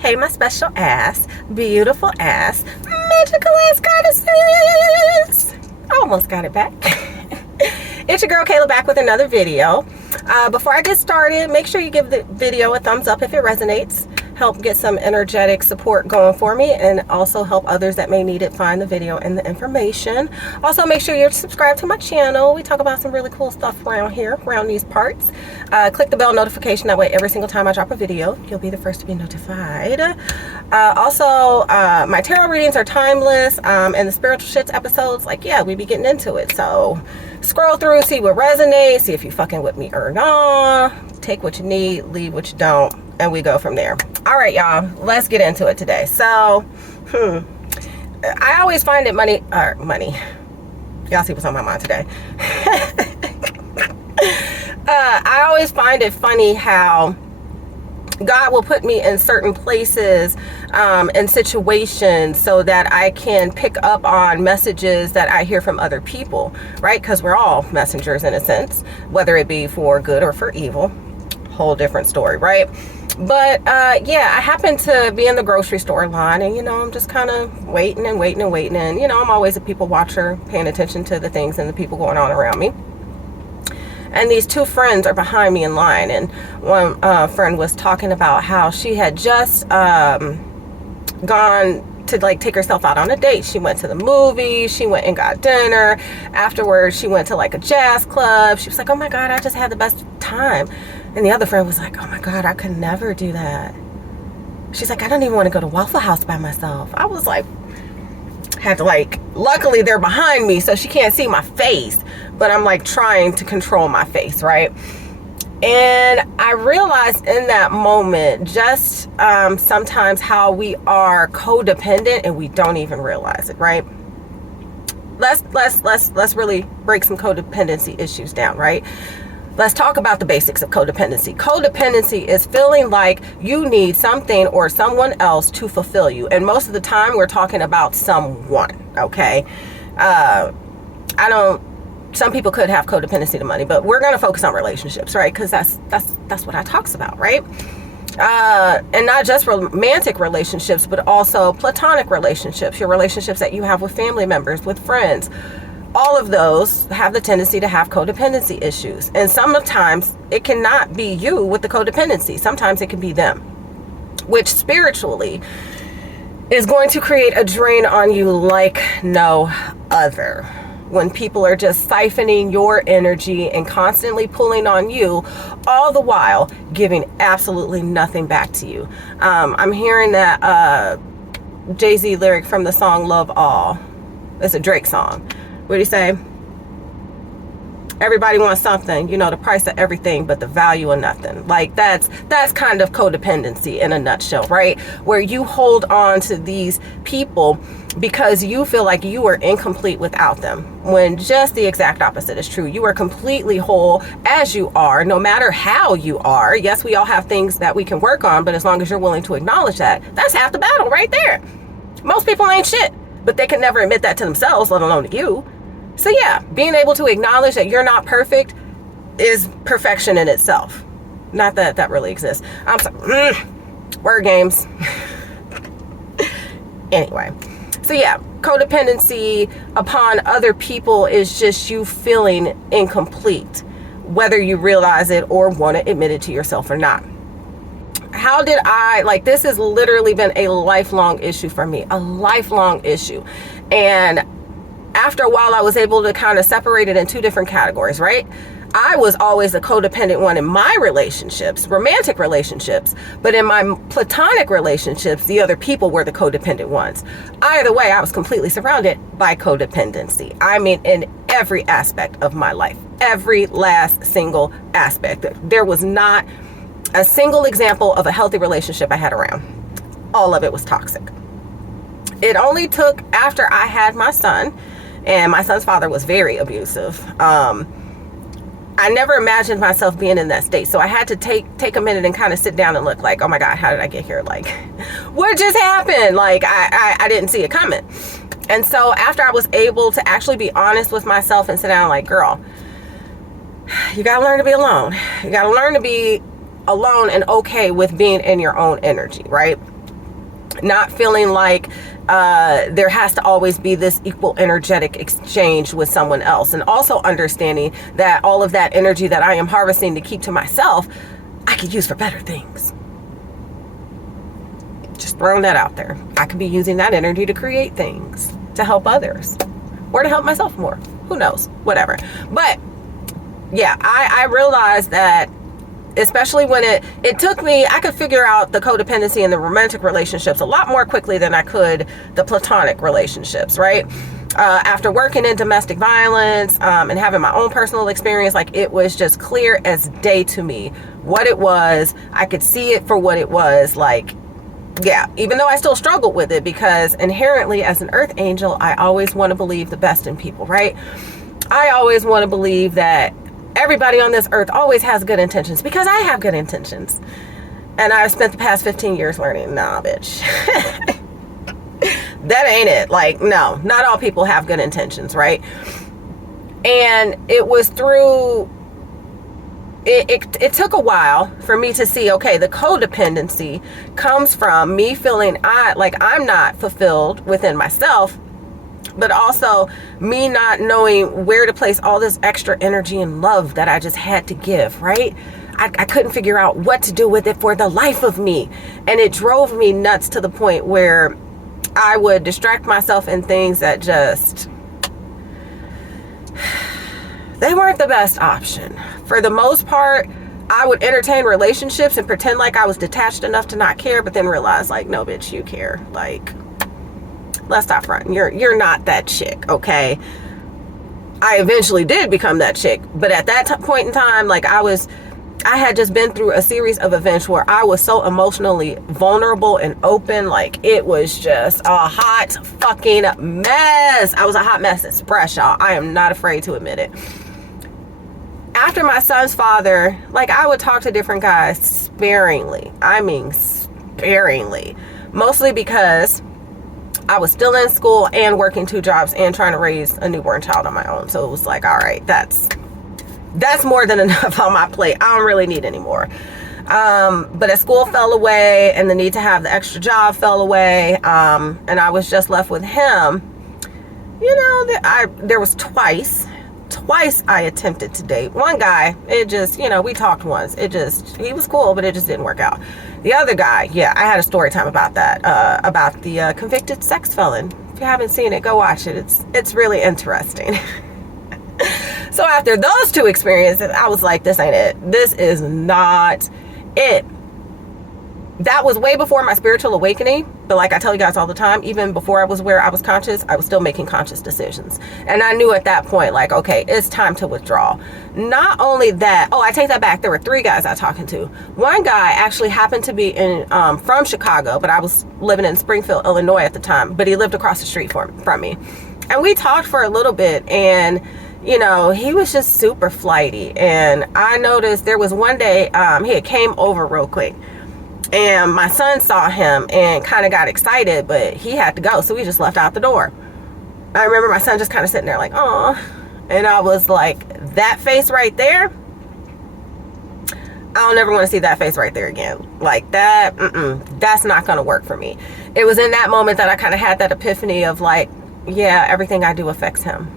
Hey, my special ass, beautiful ass, magical ass goddesses. I almost got it back. It's your girl Kayla back with another video. Before I get started, make sure you give the video a thumbs up if it resonates. Help get some energetic support going for me, and also help others that may need it find the video and the information. Also, make sure you're subscribed to my channel. We talk about some really cool stuff around here, around these parts. Click the bell notification, that way every single time I drop a video, you'll be the first to be notified. Also, my tarot readings are timeless, and the spiritual shits episodes, like, yeah, we be getting into it. So scroll through, see what resonates, see if you fucking with me or not. Take what you need, leave what you don't, and we go from there. All right, y'all, let's get into it today. So, I always find it money. Y'all see what's on my mind today. I always find it funny how God will put me in certain places and situations so that I can pick up on messages that I hear from other people, right? Because we're all messengers in a sense, whether it be for good or for evil. Whole different story, right? But yeah, I happen to be in the grocery store line, and I'm just kind of waiting and I'm always a people watcher, paying attention to the things and the people going on around me. And these two friends are behind me in line, and one friend was talking about how she had just gone to take herself out on a date. She went to the movies, she went and got dinner. Afterwards, she went to a jazz club. She was like, oh my God, I just had the best time. And the other friend was like, oh my God, I could never do that. She's like, I don't even want to go to Waffle House by myself. I was like, had to luckily they're behind me, so she can't see my face, but I'm trying to control my face, right? And I realized in that moment just sometimes how we are codependent and we don't even realize it, right? Let's really break some codependency issues down, right? Let's talk about the basics of codependency. Codependency is feeling like you need something or someone else to fulfill you. And most of the time we're talking about someone, okay? Some people could have codependency to money, but we're going to focus on relationships, right? Because that's what I talks about, right? And not just romantic relationships, but also platonic relationships, your relationships that you have with family members, with friends. All of those have the tendency to have codependency issues. And sometimes it cannot be you with the codependency. Sometimes it can be them, which spiritually is going to create a drain on you like no other. When people are just siphoning your energy and constantly pulling on you, all the while giving absolutely nothing back to you. I'm hearing that Jay-Z lyric from the song Love All. It's a Drake song. What do you say? Everybody wants something, the price of everything, but the value of nothing. That's kind of codependency in a nutshell, right? Where you hold on to these people because you feel like you are incomplete without them, when just the exact opposite is true. You are completely whole as you are, no matter how you are. Yes, we all have things that we can work on, but as long as you're willing to acknowledge that, that's half the battle right there. Most people ain't shit, but they can never admit that to themselves, let alone to you. So yeah, being able to acknowledge that you're not perfect is perfection in itself. Not that that really exists. I'm sorry. Word games. Anyway, so yeah, codependency upon other people is just you feeling incomplete, whether you realize it or want to admit it to yourself or not. How did this has literally been a lifelong issue for me, a lifelong issue. And after a while, I was able to kind of separate it in two different categories, right? I was always a codependent one in my relationships, romantic relationships, but in my platonic relationships, the other people were the codependent ones. Either way, I was completely surrounded by codependency. I mean, in every aspect of my life, every last single aspect. There was not a single example of a healthy relationship I had around. All of it was toxic. It only took after I had my son, and my son's father was very abusive. I never imagined myself being in that state. So I had to take a minute and kind of sit down and look oh my God, how did I get here? What just happened? I didn't see it coming. And so after I was able to actually be honest with myself and sit down, girl, you got to learn to be alone. You got to learn to be alone and okay with being in your own energy, right? Not feeling like there has to always be this equal energetic exchange with someone else. And also understanding that all of that energy that I am harvesting to keep to myself, I could use for better things. Just throwing that out there. I could be using that energy to create things, to help others, or to help myself more. Who knows? Whatever. But yeah, I realized that, especially when it took me, I could figure out the codependency in the romantic relationships a lot more quickly than I could the platonic relationships, right? After working in domestic violence and having my own personal experience, like, it was just clear as day to me what it was. I could see it for what it was. Like, yeah, even though I still struggled with it, because inherently as an earth angel, I always want to believe the best in people, right? I always want to believe that everybody on this earth always has good intentions, because I have good intentions. And I've spent the past 15 years learning, nah, bitch. That ain't it. Like, no, not all people have good intentions, right? And it was through, it took a while for me to see, okay, the codependency comes from me feeling like I'm not fulfilled within myself, but also me not knowing where to place all this extra energy and love that I just had to give, right? I couldn't figure out what to do with it for the life of me. And it drove me nuts to the point where I would distract myself in things that just, they weren't the best option. For the most part, I would entertain relationships and pretend like I was detached enough to not care, but then realize, like, no, bitch, you care. Like, let's stop fronting. You're not that chick, okay? I eventually did become that chick, but at that point in time, like, I had just been through a series of events where I was so emotionally vulnerable and open. Like, it was just a hot fucking mess. I was a hot mess. It's fresh, y'all. I am not afraid to admit it. After my son's father, like, I would talk to different guys sparingly. I mean, sparingly. Mostly because I was still in school and working 2 jobs and trying to raise a newborn child on my own. So it was like, all right, that's more than enough on my plate. I don't really need any more. But as school fell away and the need to have the extra job fell away, and I was just left with him, you know, there was twice I attempted to date. One guy, it just, you know, we talked once. He was cool, but it just didn't work out. The other guy, yeah, I had a story time about that, about the convicted sex felon. If you haven't seen it, go watch it. It's really interesting. So after those 2 experiences, I was like, this ain't it. This is not it. That was way before my spiritual awakening. But like I tell you guys all the time, even before I was where I was conscious, I was still making conscious decisions. And I knew at that point, like, okay, it's time to withdraw. Not only that, I take that back. There were 3 guys I was talking to. One guy actually happened to be from Chicago, but I was living in Springfield, Illinois at the time. But he lived across the street from me. And we talked for a little bit, and you know, he was just super flighty. And I noticed there was one day he had came over real quick, and my son saw him and kind of got excited, but he had to go, so we just left out the door. I remember my son just kind of sitting there like, oh, and I was like, that face right there, I don't ever want to see that face right there again. Like that, that's not going to work for me. It was in that moment that I kind of had that epiphany of like, yeah, everything I do affects him.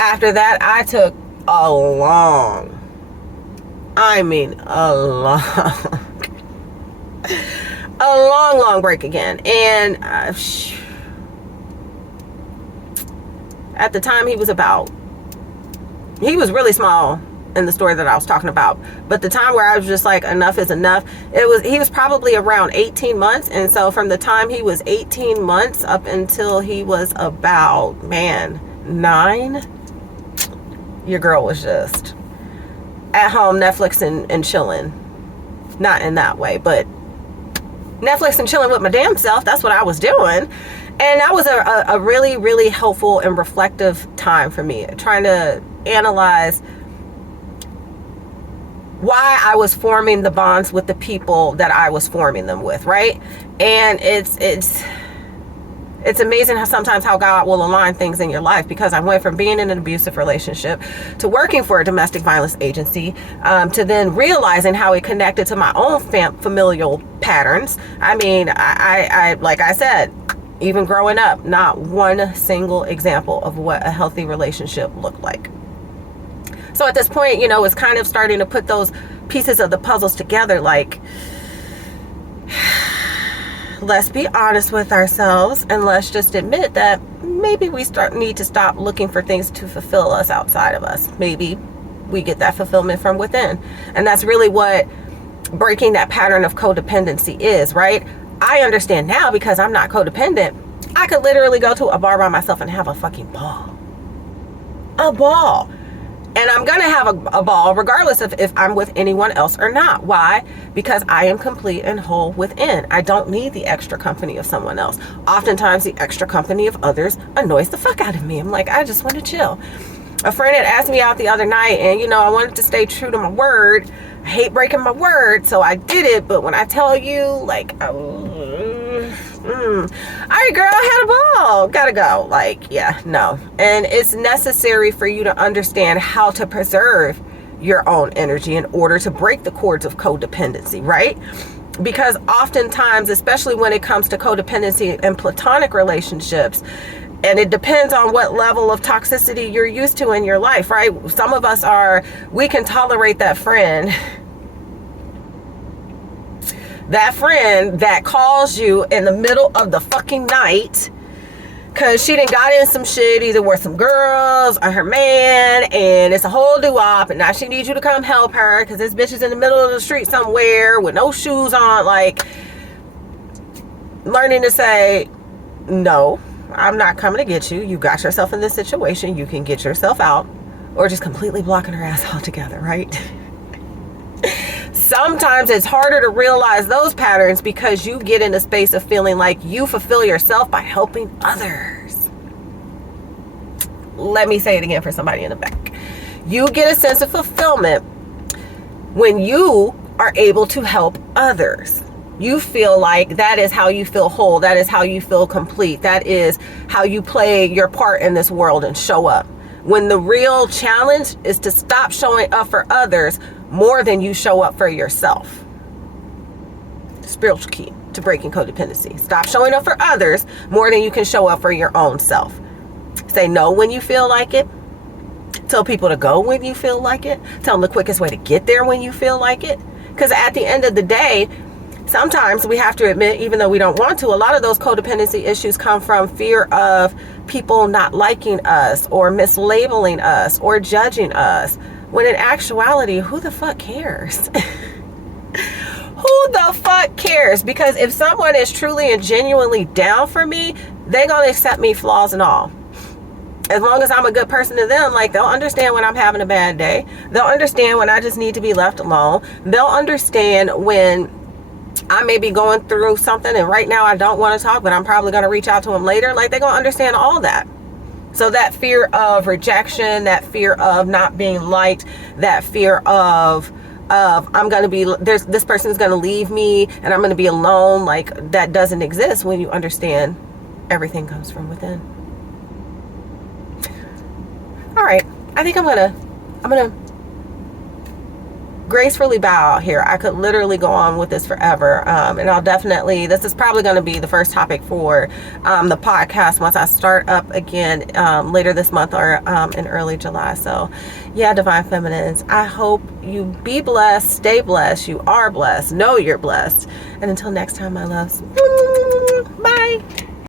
After that, I took a long break again. And at the time, he was really small in the story that I was talking about. But the time where I was just like, enough is enough, he was probably around 18 months. And so from the time he was 18 months up until he was about, 9, your girl was just at home Netflix and chilling. Not in that way, but Netflix and chilling with my damn self. That's what I was doing. And that was a really, really helpful and reflective time for me, trying to analyze why I was forming the bonds with the people that I was forming them with, right? And it's amazing how God will align things in your life, because I went from being in an abusive relationship to working for a domestic violence agency, to then realizing how it connected to my own familial patterns. I mean, I like I said, even growing up, not one single example of what a healthy relationship looked like. So at this point, you know, it's kind of starting to put those pieces of the puzzles together. Like, let's be honest with ourselves, and let's just admit that maybe we need to stop looking for things to fulfill us outside of us. Maybe we get that fulfillment from within. And that's really what breaking that pattern of codependency is, right? I understand now, because I'm not codependent. I could literally go to a bar by myself and have a fucking ball. A ball. And I'm going to have a ball regardless of if I'm with anyone else or not. Why? Because I am complete and whole within. I don't need the extra company of someone else. Oftentimes the extra company of others annoys the fuck out of me. I'm like, I just want to chill. A friend had asked me out the other night, and, you know, I wanted to stay true to my word. I hate breaking my word, so I did it. But when I tell you, like, all right, girl, I had a ball, gotta go. Like, yeah, no. And it's necessary for you to understand how to preserve your own energy in order to break the cords of codependency, right? Because oftentimes, especially when it comes to codependency and platonic relationships, and it depends on what level of toxicity you're used to in your life, right? Some of us we can tolerate that friend that calls you in the middle of the fucking night because she done got in some shit, either with some girls or her man, and it's a whole doo-wop, and now she needs you to come help her because this bitch is in the middle of the street somewhere with no shoes on. Like, learning to say, no, I'm not coming to get you. You got yourself in this situation. You can get yourself out, or just completely blocking her ass altogether, right? Sometimes it's harder to realize those patterns because you get in a space of feeling like you fulfill yourself by helping others. Let me say it again for somebody in the back. You get a sense of fulfillment when you are able to help others. You feel like that is how you feel whole. That is how you feel complete. That is how you play your part in this world and show up. When the real challenge is to stop showing up for others more than you show up for yourself. Spiritual key to breaking codependency. Stop showing up for others more than you can show up for your own self. Say no when you feel like it. Tell people to go when you feel like it. Tell them the quickest way to get there when you feel like it. Because at the end of the day, sometimes we have to admit, even though we don't want to, a lot of those codependency issues come from fear of people not liking us or mislabeling us or judging us. When in actuality, who the fuck cares? Who the fuck cares? Because if someone is truly and genuinely down for me, they're going to accept me, flaws and all. As long as I'm a good person to them, like, they'll understand when I'm having a bad day. They'll understand when I just need to be left alone. They'll understand when I may be going through something and right now I don't want to talk, but I'm probably going to reach out to them later. Like, they're going to understand all that. So that fear of rejection, that fear of not being liked, that fear of this person's going to leave me and I'm going to be alone, like, that doesn't exist when you understand everything comes from within. All right, I think I'm gonna gracefully bow out here. I could literally go on with this forever, and I'll definitely, this is probably going to be the first topic for the podcast once I start up again later this month or in early July. So yeah, Divine Feminines, I hope you be blessed, stay blessed, you are blessed, know you're blessed, and until next time, my loves.